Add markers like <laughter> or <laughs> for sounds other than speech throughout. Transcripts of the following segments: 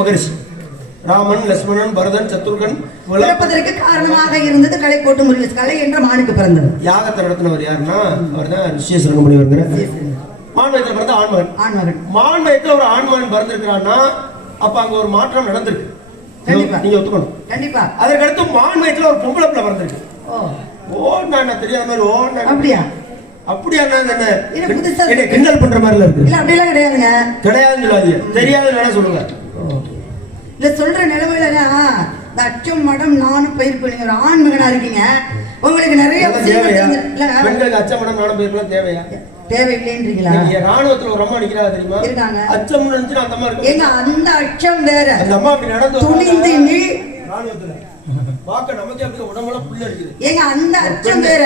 மகரிஷி. ராமன் லட்சுமணன் பரதன் சத்ருகன் பிறப்பதற்கு காரணமாக இருந்தது களை போட்டு முருகேஷ் கலை என்ற மானுக்கு பிறந்தது. யாகத்தை நடத்தினவர் யாருன்னா அவர் தான் ரிஷியேஸ்வரங்க முனிவருங்கிற மான்வயத்தில் பிறந்த ஆண்மகன். ஆண்மகன். மான்வயத்தில் ஒரு ஆண்மகன் பிறந்திருக்கிறான்னா அப்ப அங்க ஒரு மாற்றம் நடந்திருக்கு. கண்டிப்பா. நீங்க ஒத்துக்கணும். கண்டிப்பா. அதற்கடுத்து மான்வயத்தில் ஒரு பொம்பளை பிள்ளை பிறந்திருக்கு. ஓ. நான் தெரியாத மாதிரி ஓ அப்படியா? அப்படியா என்ன கிண்டல் பண்ற மாதிரில இருக்கு. இல்ல அப்படியெல்லாம் கிடையாதுங்க. கிடையாதுன்னு சொல்லாதீங்க. தெரியாதுன்னு சொல்லுங்க. இல்ல சொல்ற நிலைமையில இந்த அச்சம் மடம் நானும் பயிர் நீங்க ஒரு ஆண் மகனா இருக்கீங்க. உங்களுக்கு நிறைய பெண்களுக்கு அச்சமடம் நானும் பேருக்குலாம் தேவையா? தேவையில்லைன்றீங்களா? நீங்க ராணுவத்துல ஒரு அம்மா நிக்கிறா தெரியுமா? இருக்காங்க. அச்சம் நினைச்சு அந்த அம்மா ஏங்க இருக்கு அந்த அச்சம் வேற. அந்த அம்மா அப்படி நடந்து துணிந்து. நீ ராணுவத்துல. ஏங்க அந்த அச்சம் வேற.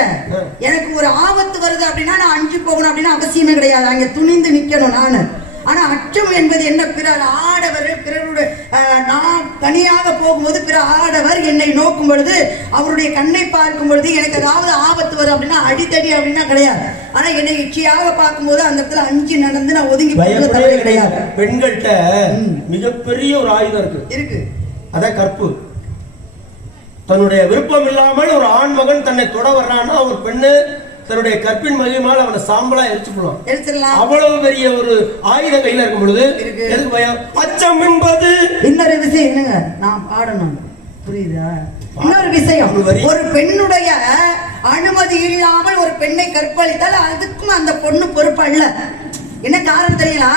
எனக்கு ஒரு ஆபத்து வருது அப்படின்னா நான் அஞ்சு போகணும் அப்படின்னு அவசியமே கிடையாது. அங்க துணிந்து நிக்கணும் நானு. ஆனா அச்சம் என்பது என்ன? பிறர் ஆடவர் பிறருடைய நான் தனியாக போகும்போது பிற ஆடவர் என்னை நோக்கும் பொழுது அவருடைய கண்ணை பார்க்கும் பொழுது எனக்கு ஏதாவது ஆபத்து வரும் அப்படின்னா அடித்தடி அப்படின்னா கிடையாது. ஆனா என்னை இச்சையாக பார்க்கும்போது அந்த இடத்துல அஞ்சு நடந்து நான் ஒதுங்கி போகிறது கிடையாது. பெண்கள்கிட்ட மிகப்பெரிய ஒரு ஆயுதம் இருக்கு. இருக்கு. அதான் கற்பு. தன்னுடைய விருப்பம் இல்லாமல் ஒரு ஆண் மகன் தன்னை தொட வர்றான்னா ஒரு பெண்ணு தன்னுடைய கற்பின் மகிமால் அவனை சாம்பலா எரிச்சு போடுவான் எடுத்துடலாம் அவ்வளவு பெரிய ஒரு ஆயுதம் கையில இருக்கும் பொழுது. எதுக்கு பயம்? அச்சம் என்பது இன்னொரு விஷயம் என்னங்க? நான் பாடணும். புரியுதா? இன்னொரு விஷயம். ஒரு பெண்ணுடைய அனுமதி இல்லாமல் ஒரு பெண்ணை கற்பழித்தால் அதுக்கும் அந்த பொண்ணு பொறுப்பு அல்ல. என்ன காரணம் தெரியலா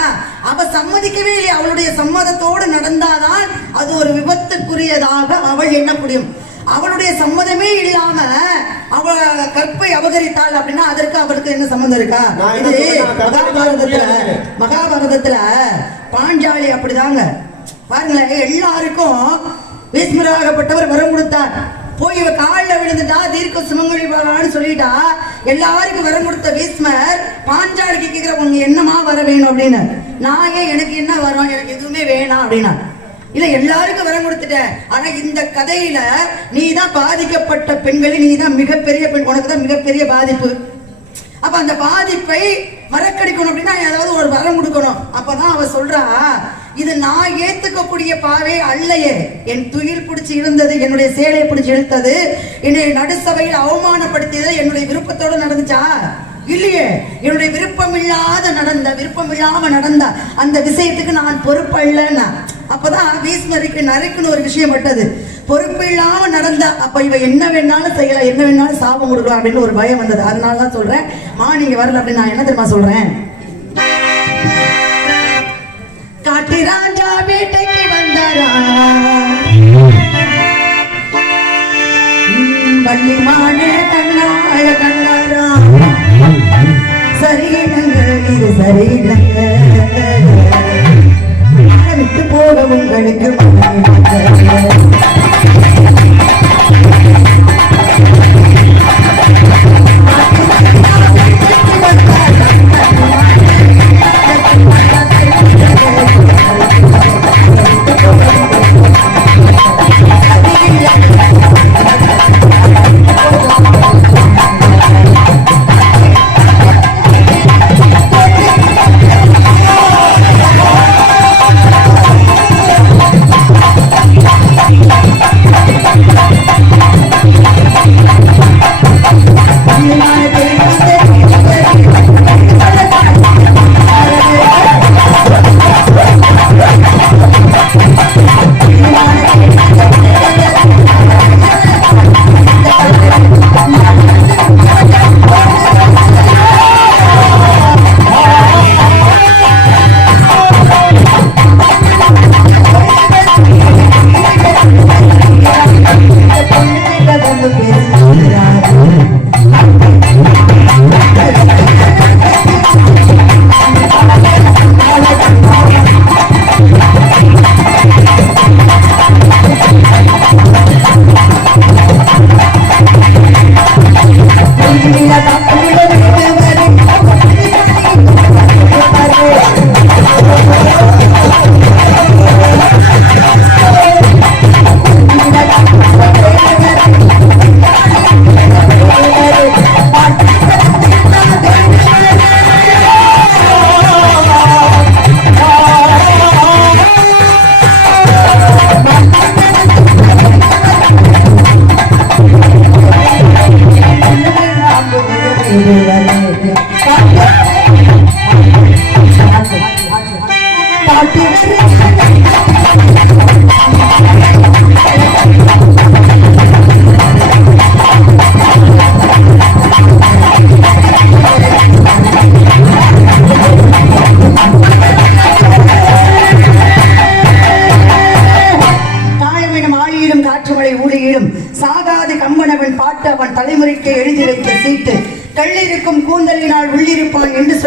அவ சம்மதிக்கவே இல்லை அவளுடைய சம்மதத்தோடு நடந்தாதான் அது ஒரு விபத்துக்குரியதாக அவள் எண்ண முடியும். அவளுடைய சம்மதமே இல்லாம அவ கற்பை அபகரித்தாள் அப்படின்னா அதற்கு அவளுக்கு என்ன சம்மந்தம் இருக்கா? இது மகாபாரதத்துல. மகாபாரதத்துல பாஞ்சாலி அப்படிதாங்க. பாருங்களேன் எல்லாருக்கும் பீஷ்மராகப்பட்டவர் வரம் கொடுத்தார். போய் இவ காலில் விழுந்துட்டா தீர்க்க சுமங்கலி பகவான்னு சொல்லிட்டா எல்லாருக்கும் வரம் கொடுத்த பீஷ்மர் பாஞ்சாலிக்கு கேட்கிற உங்க என்னமா வர வேணும்? அப்படின்னு. நான் ஏன் எனக்கு என்ன வரும்? எனக்கு எதுவுமே வேணாம். அப்படின்னா இல்ல எல்லாருக்கும் வரம் கொடுத்துட்டேன். ஆனா இந்த கதையில நீ தான் பாதிக்கப்பட்ட பெண்களில் நீ தான் மிகப்பெரிய பெண் உனக்கு தான் மிகப்பெரிய பாதிப்பு. அப்ப அந்த பாதிப்பை மறக்கடிக்கணும் அப்படின்னா ஏதாவது ஒரு வரம் கொடுக்கணும். அப்பதான் அவ சொல்றா இது நான் ஏத்துக்கக்கூடிய பாவே அல்லையே. என் துயில் பிடிச்சி இருந்தது என்னுடைய சேலையை பிடிச்சி இழுத்தது என்னுடைய நடுசபையில் அவமானப்படுத்தியது என்னுடைய விருப்பத்தோடு நடந்துச்சா? இல்லையே. என்னுடைய விருப்பம் இல்லாத நடந்த விருப்பம் இல்லாம நடந்த அந்த விஷயத்துக்கு நான் பொறுப்பு அல்லன்னா அப்பதான் பீஸ்மரிக்கு நரைக்குன்னு ஒரு விஷயம் பட்டது. பொறுப்பு இல்லாம நடந்தா அப்ப இவ என்ன வேணாலும் செய்யலாம் என்ன வேணாலும் சாபம் கொடுக்கலாம் அப்படின்னு ஒரு பயம் வந்தது. அதனால தான் சொல்றேன். மா நீங்க வரல அப்படின்னு நான் என்ன தெரியுமா சொல்றேன்? காட்டு ராஜா வேட்டைக்கு வந்தாரா? ம், வள்ளிமான கண்ணாழ கண்ணாரா? சரியில்லைங்க இது சரி விட்டு போன உங்களுக்கு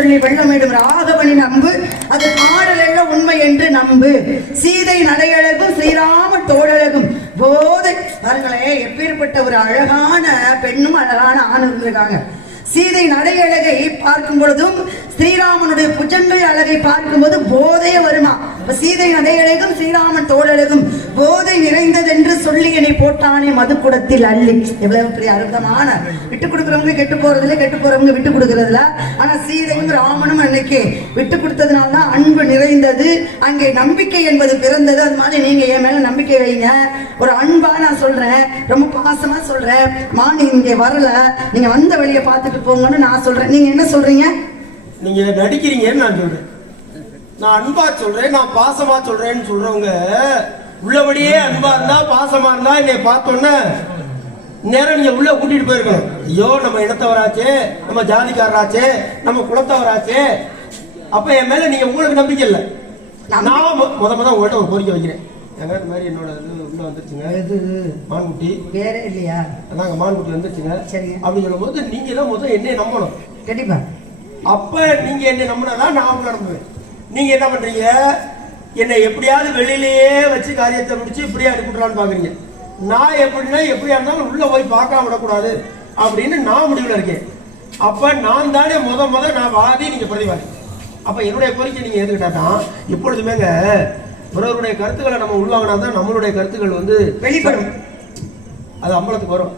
உள்ளிருப்பான் என்று சொல்லி வெள்ளமிடும் ராகவனின் அம்பு அது பாடலல்ல உண்மை என்று நம்பு. சீதை நடையழகும் ஸ்ரீராம தோழழகும் போதை. பாருங்களே எப்பேற்பட்ட ஒரு அழகான பெண்ணும் அழகான ஆணும் இருந்திருக்காங்க. சீதை நடையழகை பார்க்கும் பொழுதும் ஸ்ரீராமனுடைய புஜங்கள் அழகை பார்க்கும்போது போதையே வருமா? சீதை நடையழகும் ஸ்ரீராமன் தோழழகும் போதை நிறைந்ததென்று சொல்லி என்னை போட்டானே மதுக்குடத்தில் அள்ளி. எவ்வளவு பெரிய அற்புதமான விட்டு கொடுக்குறவங்க கெட்டு போறதுல கெட்டு போறவங்க விட்டு கொடுக்கறதுல ஆனா சீதையும் ராமனும் அன்னைக்கு விட்டு கொடுத்ததுனால தான் அன்பு நிறைந்தது. அங்கே நம்பிக்கை என்பது பிறந்தது. அது மாதிரி நீங்க என் மேல நம்பிக்கை வைங்க. ஒரு அன்பா நான் சொல்றேன். ரொம்ப பாசமா சொல்றேன். மா நீங்க இங்க வரல. நீங்க வந்த வழியை பார்த்துட்டு போங்கன்னு நான் சொல்றேன். நீங்க என்ன சொல்றீங்க? நீங்க நடிக்கிறீங்கன்னு நான் சொல்றேன். நான் அன்பா சொல்றேன் நான் பாசமா சொல்றேன்னு சொல்றவங்க உள்ளபடியே அன்பா இருந்தா பாசமா இருந்தா என்னை பார்த்தோன்னே நேரம் நீங்க உள்ள கூட்டிட்டு போயிருக்கணும். ஐயோ நம்ம இனத்தவராச்சே நம்ம ஜாதிக்காரராச்சே நம்ம குலத்தவராச்சே. அப்ப என் மேல நீங்க உங்களுக்கு நம்பிக்கை இல்லை. நான் முத முத உங்கள்கிட்ட ஒரு கோரிக்கை வைக்கிறேன். எங்க இந்த மாதிரி என்னோட இது உள்ள வந்துருச்சுங்க. மான்குட்டி. வேற இல்லையா? அதாங்க மான்குட்டி வந்துருச்சுங்க. சரிங்க. அப்படின்னு சொல்லும்போது நீங்க தான் முதல் என்னை நம்பணும். கண்டிப்பா. அப்ப நீங்க என்ன நம்பினாதான் நான் உங்களை நம்புவேன். நீங்க என்ன பண்றீங்க? என்னை எப்படியாவது வெளியிலேயே வச்சு காரியத்தை முடிச்சு இப்படியே அனுப்பிடலாம்னு பாக்குறீங்க. நான் எப்படின்னா எப்படியா இருந்தாலும் உள்ள போய் பார்க்காம விடக்கூடாது அப்படின்னு நான் முடிவுல இருக்கேன். அப்ப நான் தானே முத முத நான் வாதி நீங்க பிரதிவாதி. அப்ப என்னுடைய கோரிக்கை நீங்க எதுக்கிட்டா தான் எப்பொழுதுமேங்க பிறருடைய கருத்துக்களை நம்ம உள்வாங்கினா தான் நம்மளுடைய கருத்துக்கள் வந்து வெளிப்படும். அது அம்பலத்துக்கு வரும்.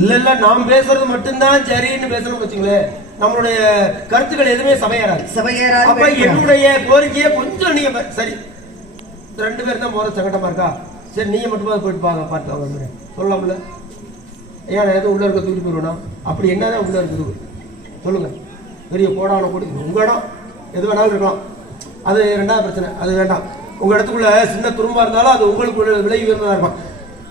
இல்ல இல்ல நாம் பேசுறது மட்டும்தான் சரின்னு பேசணும்னு வச்சுங்களேன். நம்மளுடைய கருத்துக்கள் எதுவுமே சமையறாது சபையேறாது அப்ப. என்னுடைய கோரிக்கையை கொஞ்சம் நீங்க சரி. ரெண்டு பேர் தான் போற சங்கடமா இருக்கா? சரி நீங்க மட்டுமா போயிட்டு பாங்க பார்த்து வாங்க வந்துடுறேன். சொல்லலாம்ல. ஏன் எதுவும் உள்ள இருக்க தூக்கி போயிருவேனா? அப்படி என்னதான் உள்ள இருக்குது சொல்லுங்க. பெரிய கோடான கொடி. உங்க இடம். எது வேணாலும் இருக்கலாம். அது ரெண்டாவது பிரச்சனை. அது வேண்டாம். உங்க இடத்துக்குள்ள சின்ன துரும்பா இருந்தாலும் அது உங்களுக்கு விலை உயர்ந்ததா இருக்கும்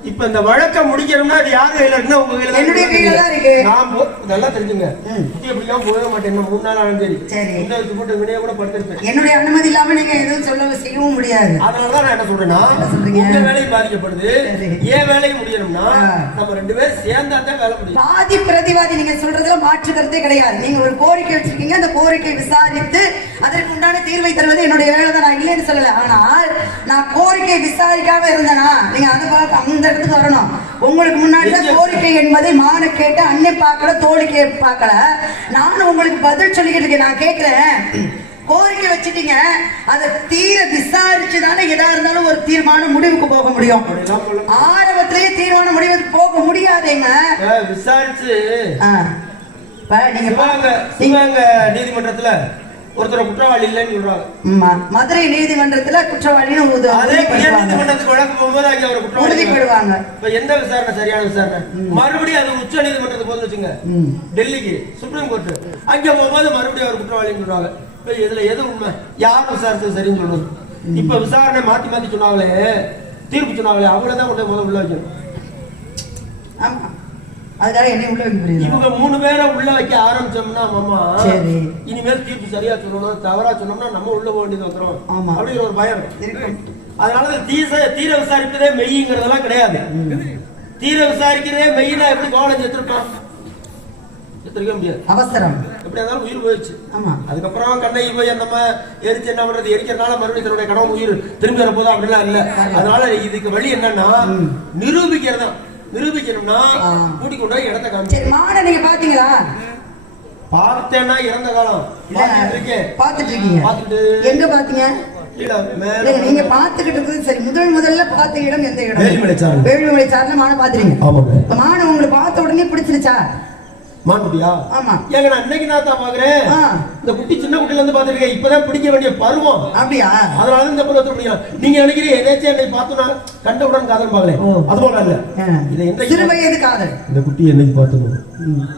இப்ப இந்த வழக்கை முடிக்கணும்னா அது யார் கையில இருக்குன்னா உங்க கையில என்னுடைய கையில தான் இருக்கு. நான் நல்லா தெரிஞ்சுங்க. குட்டி அப்படிலாம் போகவே மாட்டேன் மூணு நாள் ஆனாலும் சரி. இந்த வச்சு போட்டு வினைய கூட படுத்திருப்பேன் என்னுடைய அனுமதி இல்லாம நீங்க எதுவும் சொல்ல செய்யவும் முடியாது அதனாலதான் நான் என்ன சொல்றேன்னா? உங்க வேலையும் பாதிக்கப்படுது. ஏன் வேலையும் முடியணும்னா. நம்ம ரெண்டு பேரும் சேர்ந்தா தான் வேலை முடியும் பாதி பிரதிவாதி நீங்க சொல்றதுல மாற்று கருத்தே கிடையாது நீங்க ஒரு கோரிக்கை வச்சிருக்கீங்க அந்த கோரிக்கை விசாரித்து அதற்கு உண்டான தீர்வை தருவது என்னுடைய வேலை தான் நான் இல்லைன்னு சொல்லல ஆனால் நான் கோரிக்கை விசாரிக்காம இருந்தேனா நீங்க அதை அந்த இடத்துக்கு வரணும் உங்களுக்கு முன்னாடி தான் கோரிக்கை என்பதை மான கேட்டு அன்னை பார்க்கல தோழி கே பார்க்கல. நானும் உங்களுக்கு பதில் சொல்லிக்கிட்டு இருக்கேன் நான் கேட்கிறேன். கோரிக்கை வச்சுட்டீங்க. அதை தீர விசாரிச்சு தானே எதா இருந்தாலும் ஒரு தீர்மான முடிவுக்கு போக முடியும். ஆரம்பத்திலேயே தீர்மான முடிவுக்கு போக முடியாதேங்க. விசாரிச்சு. நீங்க நீதிமன்றத்துல. ஒருத்தர் குற்றவாளி இல்லைன்னு சொல்றாங்க. மதுரை நீதிமன்றத்துல குற்றவாளின்னு. நீதிமன்றத்துக்கு வழக்கு போகும்போது அங்க ஒரு குற்றவாளி உறுதிப்படுவாங்க இப்ப எந்த விசாரணை? சரியான விசாரணை. மறுபடியும் அது உச்ச நீதிமன்றத்துக்கு போகுது வச்சுங்க. டெல்லிக்கு சுப்ரீம் கோர்ட் அங்க போகும்போது மறுபடியும் ஒரு குற்றவாளின்னு சொல்றாங்க. இப்ப இதுல எது உண்மை? யார் விசாரிச்சது சரின்னு சொல்றது? இப்ப விசாரணை மாத்தி மாத்தி சொன்னாங்களே தீர்ப்பு சொன்னாங்களே அவங்கள தான் கொண்டு முதல்ல உள்ள வைக்கணும். ஆமா. அதுக்காக என்ன உள்ள வைக்க இவங்க மூணு பேரை உள்ள வைக்க ஆரம்பிச்சோம்னா மாமா சரி. இனிமேல் தீர்ப்பு சரியா சொல்லணும் தவறா சொன்னோம்னா நம்ம உள்ள போக வேண்டியது வந்துரும். ஆமா. அப்படிங்கிற ஒரு பயம் இருக்கும். அதனால இந்த தீர விசாரிப்பதே மெய்ங்கிறதெல்லாம் கிடையாது. தீர விசாரிக்கிறதே மெய்னா எப்படி கோலம் செத்துருப்பான்? முடியாது. அவசரம். எப்படி இருந்தாலும் உயிர் போயிடுச்சு. ஆமா. அதுக்கப்புறம் கண்ணகி போய் நம்ம எரிச்சு என்ன பண்றது? எரிக்கிறதுனால மறுபடியும் தன்னுடைய கனவு உயிர் திரும்பி வரப்போதா அப்படிலாம் இல்ல. அதனால இதுக்கு வழி என்னன்னா நிரூபிக்கிறதா நிரூபிக்கணும்னா ஆ. கூட்டிக் கொண்டு இடத்த காமிச்சு சரி மாடை நீங்க பாத்தீங்களா பார்த்தேன்னா இறந்த காலம். பாத்துட்டு இருக்கீங்க. எங்க பாத்தீங்க நீங்க பாத்துக்கிட்டு இருக்குது சரி முதல் முதல்ல பார்த்த இடம் எந்த இடம். வேலுமலை சார்ல மானை பாத்துறீங்க மானை உங்களுக்கு பார்த்த உடனே பிடிச்சிருச்சா? மான்குட்டியா ஆமா. ஏங்க நான் இன்னைக்கு நான் தான் பாக்குறேன். இந்த குட்டி சின்ன குட்டில இருந்து பாத்துருக்கேன் இப்பதான் பிடிக்க வேண்டிய பருவம். அப்படியா? அதனால இந்த பருவத்தை பிடிக்கும் நீங்க நினைக்கிறீங்க ஏதாச்சும் என்னை பார்த்தோன்னா கண்டவுடன் காதல் பாக்கல. அது போல இல்ல. இதை என்னைக்கு சிறு வயது காதல். இந்த குட்டி என்னைக்கு பார்த்தணும்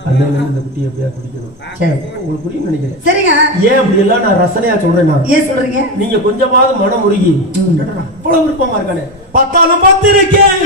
அதனால இந்த குட்டி எப்படியா பிடிக்கணும்? சரி. உங்களுக்கு புரியும் நினைக்கிறேன். சரிங்க. ஏன் அப்படி எல்லாம் நான் ரசனையா சொல்றேன் நான்? ஏன் சொல்றீங்க? நீங்க கொஞ்சமாவது மனம் உருகி அவ்வளவு விருப்பமா இருக்கானே. பார்த்தாலும் பார்த்திருக்கேன்.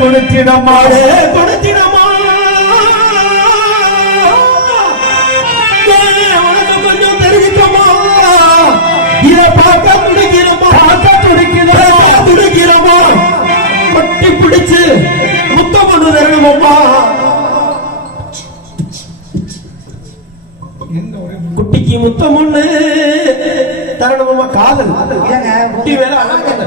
கொடுத்திடம் கொடுத்திடமா உனக்கு கொஞ்சம் தெரிவிக்கமா இதை பார்க்க துடிக்கிறோமா? பார்க்க துடிக்கிறோம்? கொட்டி பிடிச்சு முத்தம் ஒண்ணு தரணுமாம்மா குட்டிக்கு முத்தம் ஒண்ணு தரணுமாம்மா. காதல். குட்டி மேல அழகாத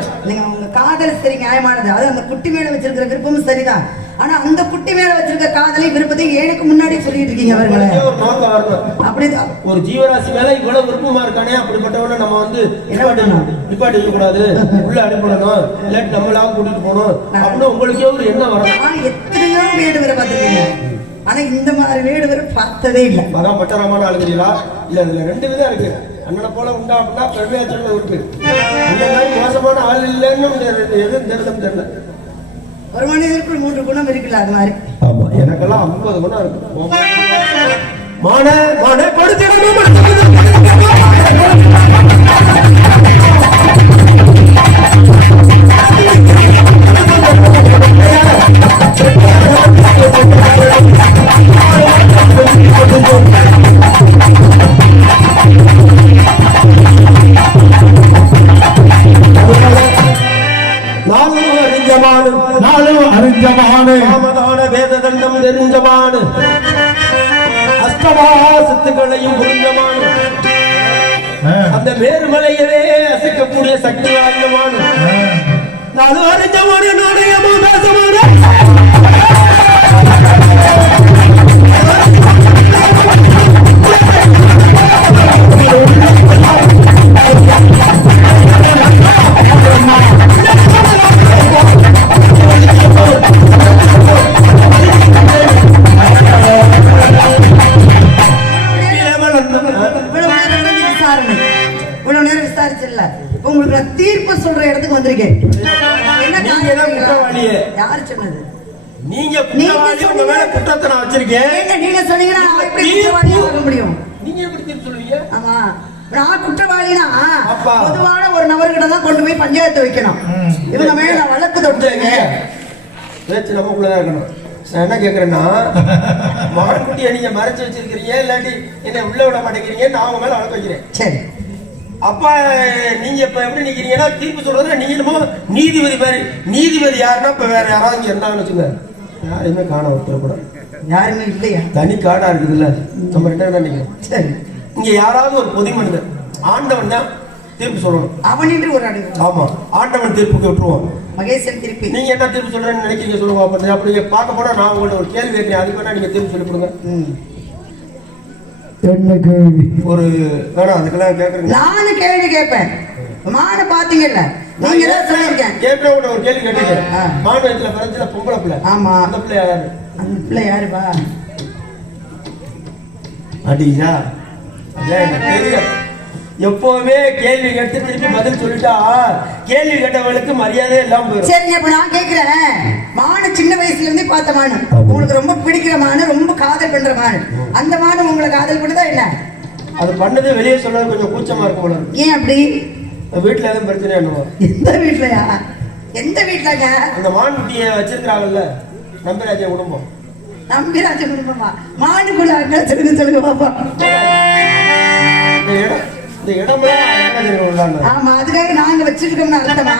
நியாயமானது. அது அந்த குட்டி மேல வச்சிருக்கிற விருப்பமும் சரிதான். ஆனா அந்த குட்டி மேல வச்சிருக்க காதலை விருப்பத்தையும் எனக்கு முன்னாடி சொல்லிட்டு இருக்கீங்க அவர்களே அப்படிதான் ஒரு ஜீவராசி மேல இவ்வளவு விருப்பமா இருக்கானே அப்படிப்பட்டவன நம்ம வந்து என்ன பண்ணணும்? நிப்பாட்டி வைக்க கூடாது உள்ள அனுப்பிடணும் இல்லாட்டி நம்மளா கூட்டிட்டு போகணும். அப்படின்னு உங்களுக்கே ஒரு எண்ணம் வரணும் நான் எத்தனையோ வீடு வரை பார்த்துருக்கீங்க. ஆனா இந்த மாதிரி வீடு வரை பார்த்ததே இல்லை. மகா பட்டரமான ஆளுகிறீங்களா இல்ல இதுல ரெண்டு விதம் இருக்கு. அண்ணனை போல உண்டா அப்படின்னா பிரவேசத்துல இருக்கு. இந்த மாதிரி மோசமான ஆள் இல்லைன்னு எதுவும் தெரியல தெரியல. ஒரு மனிதருக்குள் மூன்று குணம் இருக்குல்ல அது மாதிரி. ஆமா எனக்கெல்லாம் ஐம்பது குணம் இருக்கு. மான மான படுத்திடணும். <laughs> அறிஞ்சமானு ராமதான வேததண்டம் தெரிஞ்சமானு அஷ்டமா சித்துக்களையும் புரிஞ்சமானு அந்த மேருமலையவே அசைக்கக்கூடிய சக்தி வாய்ந்தமானு நாலு அறிஞ்சமானு நாணயமா இவ்வளவு நேரம் விசாரிச்சிடல உங்களுக்கு நான் தீர்ப்பு சொல்ற இடத்துக்கு வந்திருக்கேன். நீங்க. யார் சொன்னது? நீங்க குற்றவாளி உங்க மேல குற்றத்தை நான் வச்சிருக்கேன். நீங்க சொன்னீங்கன்னா நான் எப்படி குற்றவாளி ஆக முடியும்? நீங்க எப்படி தீர்ப்பு சொல்லுவீங்க? ஆமா. நான் குற்றவாளினா. பொதுவான ஒரு நபர்கிட்ட தான் கொண்டு போய் பஞ்சாயத்து வைக்கணும். இவங்க மேல நான் வழக்கு தொட்டுங்க பேச்சு நமக்குள்ளதான் இருக்கணும். நான் என்ன கேக்குறேன்னா மான்குட்டியை நீங்க மறைச்சு வச்சிருக்கிறீங்க இல்லாட்டி என்ன உள்ள விட மாட்டேங்கிறீங்க நான் உங்க மேல வளர்க்க வைக்கிறேன். சரி. அப்ப நீங்க இப்ப எப்படி நிக்கிறீங்கன்னா தீர்ப்பு சொல்றதுல நீங்க என்னமோ நீதிபதி மாதிரி நீதிபதி யாருன்னா இப்ப வேற யாராவது இங்க இருந்தாங்கன்னு வச்சுங்க யாரையுமே காண ஒருத்தர் யாருமே இல்லையா? தனி காடா இருக்குதுல்ல. நம்ம ரெண்டு சரி. இங்க யாராவது ஒரு பொது மனிதன் ஆண்டவன் தான் தீர்ப்பு சொல்லணும். அவனின்று ஒரு அடி. ஆமா ஆண்டவன் தீர்ப்புக்கு விட்டுருவோம் மகேசன் திருப்பி. நீங்க என்ன தீர்ப்பு சொல்றேன்னு நினைக்கிறீங்க சொல்லுங்க அப்ப. அப்படி பார்க்க போனா நான் உங்கள்ட்ட ஒரு கேள்வி கேட்கிறேன். அதுக்கு வேணா நீங்க தீர்ப்பு சொல்லி கொடுங்க. என்ன கேள்வி ஒரு வேணாம் அதுக்கெல்லாம் நானும் கேள்வி கேட்பேன். மானை பாத்தீங்கல்ல? நீங்க கேட்கிறேன் ஒரு கேள்வி கேட்டீங்க ஆ. மாநிலத்துல பிறந்துல பொம்பளை பிள்ளை. ஆமா. அந்த பிள்ளை யாரு? அந்த பிள்ளை யாருப்பா? எனக்கு தெரியும் எப்பவுமே கேள்வி கேட்டு திருப்பி பதில் சொல்லிட்டா கேள்வி கேட்டவங்களுக்கு மரியாதை எல்லாம் போயிடும் சரி இப்ப நான் கேக்குறேன். மானு சின்ன வயசுல இருந்தே பார்த்த மானு. உங்களுக்கு ரொம்ப பிடிக்கிற மானு ரொம்ப காதல் பண்ற மானு. அந்த மானு உங்களை காதல் பண்ணுதா என்ன? அது பண்ணது வெளியே சொல்றது கொஞ்சம் கூச்சமா இருக்கும். ஏன் அப்படி? வீட்டுல எதுவும் பிரச்சனை என்னவோ? எந்த வீட்லயா? எந்த வீட்லங்க? அந்த மான்குட்டியை வச்சிருக்கிறாங்கல்ல நம்பிராஜ குடும்பம். நம்பிராஜ குடும்பமா? மானுக்குள்ள சொல்லுங்க சொல்லுங்க பாப்பா. ஆமா அதுக்காக நாங்க வச்சிருக்கோம்னு அர்த்தமா?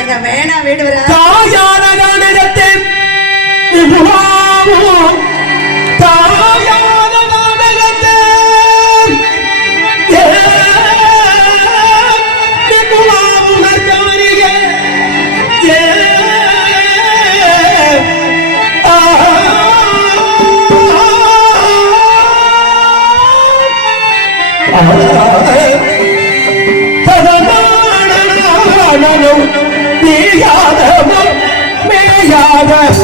எங்க வேணா வீடு வர தாயான விபுவாவும் தாயான guys.